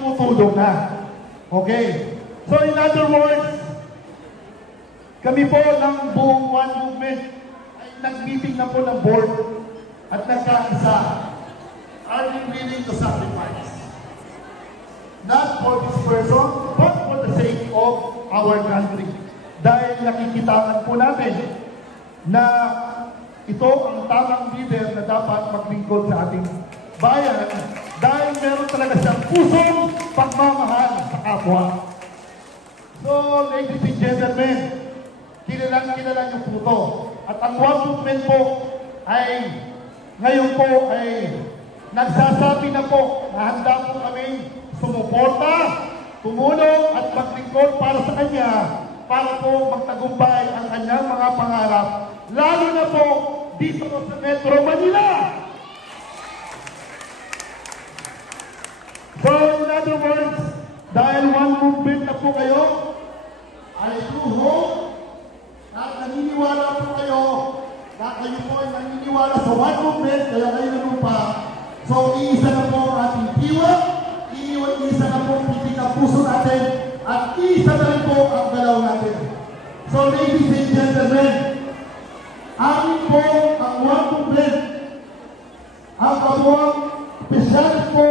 tumutulong na. Okay? So in other words, kami po ng buong One Movement ay nag-meeting na po ng board at nagkaisa. Are we willing to sacrifice? Not for this person, but for the sake of our country. Dahil nakikitaan po natin na ito ang tamang leader na dapat maglingkod sa ating bayan dahil meron talaga siyang pusong pagmamahal sa kapwa. So, ladies and gentlemen, kilala niyo po ito. At ang One Movement po ay ngayon po ay nagsasabi na po na handa po kami sumuporta, tumulong at maglingkod para sa kanya para po magtagumpay ang kanyang mga pangarap, lalo na po dito sa Metro Manila. So, in other words, dahil One Movement na po kayo, I do hope at naniniwala po kayo na kayo po ay naniniwala sa One Movement, kaya kayo naman pa. So, iisa na po ang ating diwa, iisa na po ang pitik ng puso natin, at isa na rin po ang galaw natin. So, ladies and gentlemen, amin po ang One Movement, ang katuwang specialist po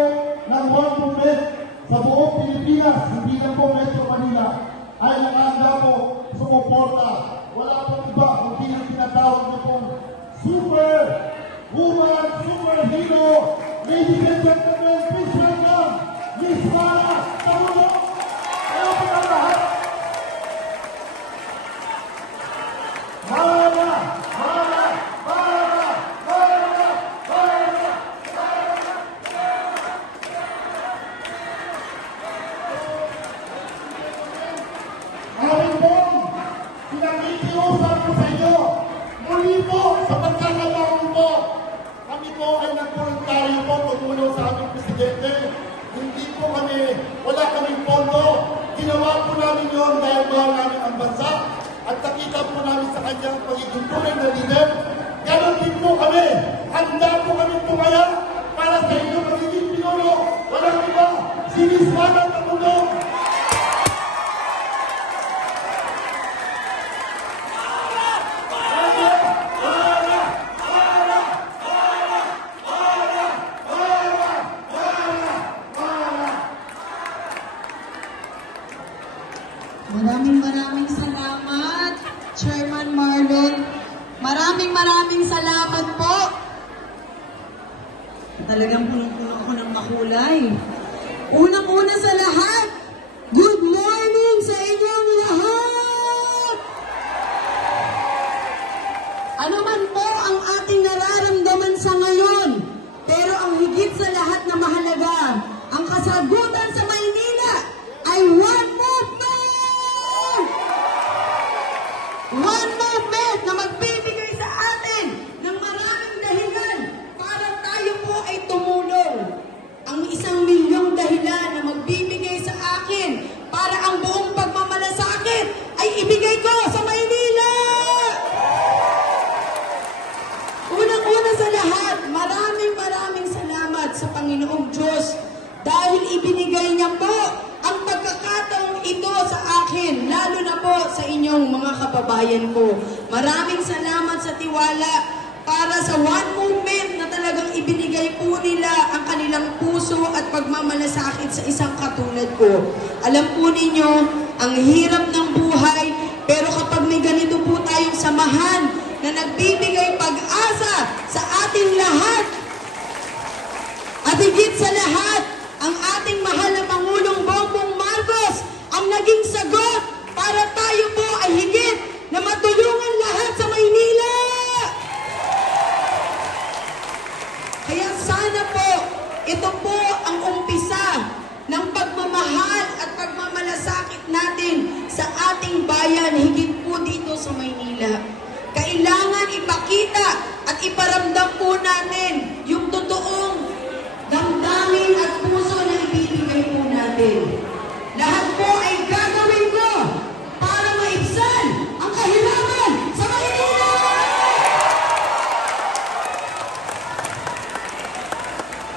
ng One Movement sa buong Pilipinas, hindi lang po Metro Manila, ay nakahanda po sumuporta. Wala pong iba, hindi ang tinatawag na pong super woman, super hero. Ladies and gentlemen, please welcome Miss Mara Tamuno. Ayaw po na lahat. Mara! Mara! Mara! Mara! Mara! Amin po, pinakikiusap ko sa inyo. Muli po, sa pagkakataon po, kami po ay nag-voluntaryo po tumulong sa aming presidente. Hindi po kami, wala kaming pondo. Ginawa po namin yun dahil mahal namin ang bansa at nakita po namin sa kanyang pagiging tunay na leader. Ganon din po kami. Handa po kami tumaya para sa inyo magiging pinuno. Walang iba, si Miss Mara Tamuno. Maraming salamat, Chairman Marlon. Maraming salamat po. Talagang punong-puno ako ng makulay. Unang-una sa lahat, good morning sa inyong lahat! Ano man po ang ating nararamdaman sa ngayon, pero ang higit sa lahat na mahalaga, ang kasagutan sa Maynila ay One Movement! One Movement na magbibigay sa atin ng maraming dahilan para tayo po ay tumulong. Ang 1,000,000 dahilan na magbibigay sa akin para ang buong pagmamalasakit ay ibigay ko sa Maynila! Unang-una sa lahat, maraming salamat sa Panginoong Diyos dahil ibinigay niya po ang pagkakataong ito sa akin, lalo na po sa inyong mga kababayan ko. Maraming salamat sa tiwala para sa One Movement na talagang ibinigay po nila ang kanilang puso at pagmamalasakit sa isang katulad ko. Alam po ninyo, ang hirap ng buhay, pero kapag may ganito po tayong samahan na nagbibigay pag-asa sa ating lahat, at higit sa lahat, ang ating mahal na Pangulong Bongbong Marcos ang naging sagot para tayo po ay higit na matulungan lahat sa Maynila. Kaya sana po, ito po ang umpisa ng pagmamahal at pagmamalasakit natin sa ating bayan, higit po dito sa Maynila. Kailangan ipakita at iparamdam po natin yung totoong damdamin at puso na ibibigay po natin. Lahat po ay gagawin ko para maibsan ang kahirapan sa Maynila!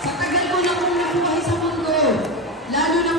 Sa tagal ko na kong nabuhay sa mundo, lalo na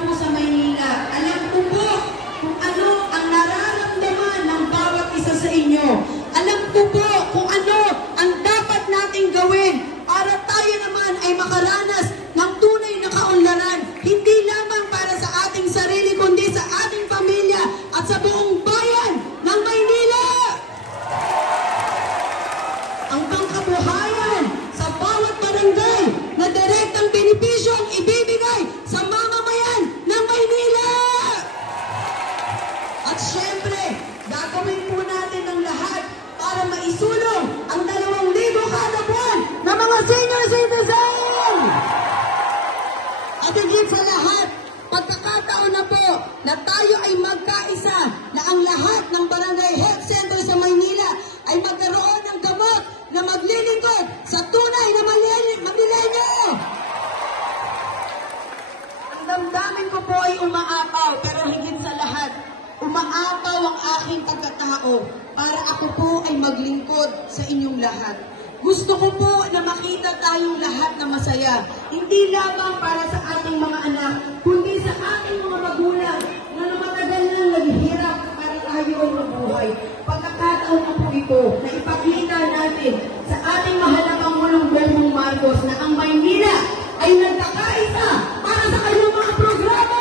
po ay umaapaw, pero higit sa lahat, umaapaw ang aking pagkatao para ako po ay maglingkod sa inyong lahat. Gusto ko po na makita tayong lahat na masaya, hindi lamang para sa ating mga anak, kundi sa ating mga magulang na matagal nang naghihirap para tayo ay mabuhay. Pagkakataon na po ito na ipakita natin sa ating mahalagang Pangulong Bongbong Marcos na ang Maynila ay nagkakaisa para sa kanyang mga programa.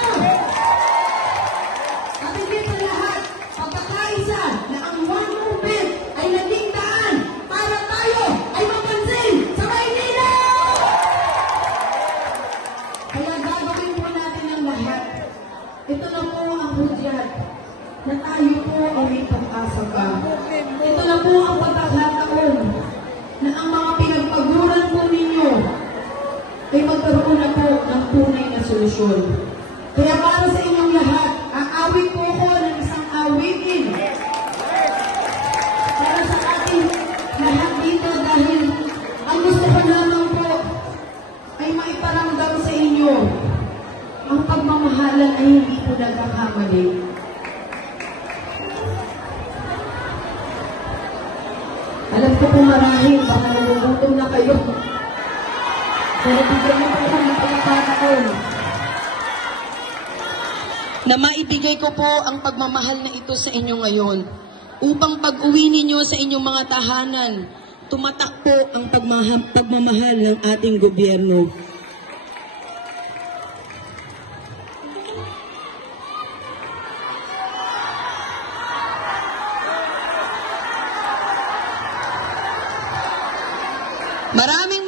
At higit sa lahat, pagkakaisa na ang One Movement ay naging daan para tayo ay mapansin sa Maynila! Kaya gagawin po natin ang lahat. Ito na po ang hudyat na tayo po ay may pag-asa pa. Ito na po ang pagkakataon na ang mga pinagpaguran po ninyo ay magkaroon na po ng tunay na solusyon. Kaya para sa inyong lahat, aawit po ko ng isang awitin para sa ating lahat dito dahil ang gusto ko lamang po ay maiparamdam sa inyo ang pagmamahalan ay hindi po nagkakamali. Alam ko po marahil baka nagugutom na kayo. Pero bigyan mo po ng pagkakataon na maibigay ko po ang pagmamahal na ito sa inyo ngayon upang pag-uwi ninyo sa inyong mga tahanan, tumatak po ang pagmamahal ng ating gobyerno. Maraming